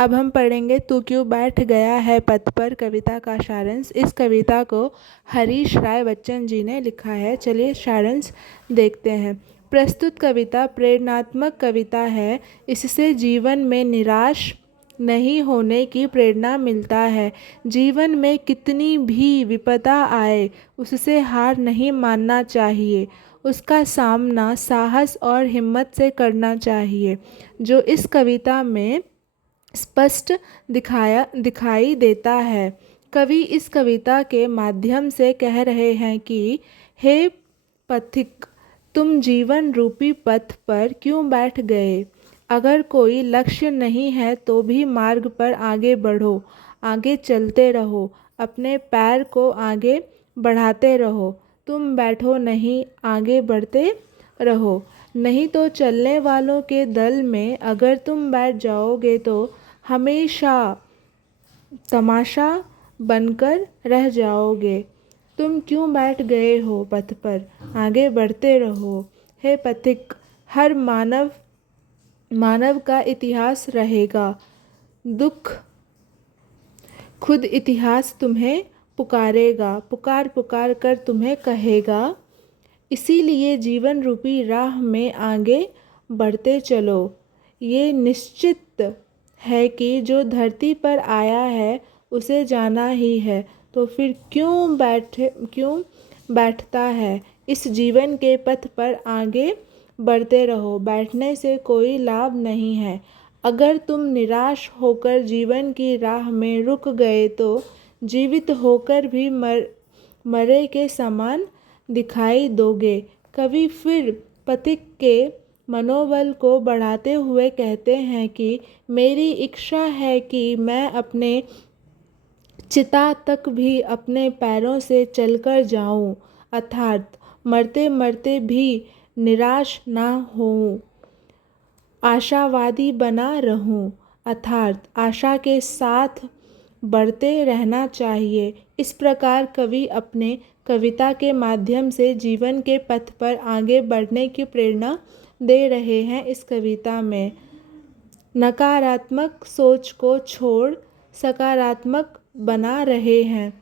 अब हम पढ़ेंगे तू क्यों बैठ गया है पथ पर कविता का सारांश। इस कविता को हरीश राय बच्चन जी ने लिखा है। चलिए सारांश देखते हैं। प्रस्तुत कविता प्रेरणात्मक कविता है। इससे जीवन में निराश नहीं होने की प्रेरणा मिलता है। जीवन में कितनी भी विपदा आए उससे हार नहीं मानना चाहिए। उसका सामना साहस और हिम्मत से करना चाहिए। जो इस कविता में स्पष्ट दिखाई देता है। कवि इस कविता के माध्यम से कह रहे हैं कि हे पथिक, तुम जीवन रूपी पथ पर क्यों बैठ गए? अगर कोई लक्ष्य नहीं है तो भी मार्ग पर आगे बढ़ो, आगे चलते रहो, अपने पैर को आगे बढ़ाते रहो। तुम बैठो नहीं, आगे बढ़ते रहो। नहीं तो चलने वालों के दल में अगर तुम बैठ जाओगे तो हमेशा तमाशा बनकर रह जाओगे। तुम क्यों बैठ गए हो पथ पर? आगे बढ़ते रहो। हे पथिक, हर मानव का इतिहास रहेगा। दुख खुद इतिहास तुम्हें पुकारेगा, पुकार पुकार कर तुम्हें कहेगा। इसीलिए जीवन रूपी राह में आगे बढ़ते चलो। ये निश्चित है कि जो धरती पर आया है उसे जाना ही है, तो फिर क्यों बैठता है? इस जीवन के पथ पर आगे बढ़ते रहो। बैठने से कोई लाभ नहीं है। अगर तुम निराश होकर जीवन की राह में रुक गए तो जीवित होकर भी मरे के समान दिखाई दोगे। कवि फिर पथिक के मनोबल को बढ़ाते हुए कहते हैं कि मेरी इच्छा है कि मैं अपने चिता तक भी अपने पैरों से चलकर जाऊं, अर्थात मरते मरते भी निराश ना होऊं, आशावादी बना रहूं, अर्थात आशा के साथ बढ़ते रहना चाहिए। इस प्रकार कवि अपने कविता के माध्यम से जीवन के पथ पर आगे बढ़ने की प्रेरणा दे रहे हैं। इस कविता में नकारात्मक सोच को छोड़ सकारात्मक बना रहे हैं।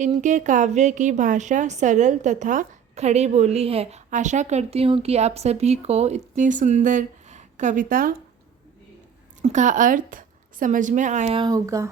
इनके काव्य की भाषा सरल तथा खड़ी बोली है। आशा करती हूँ कि आप सभी को इतनी सुंदर कविता का अर्थ समझ में आया होगा।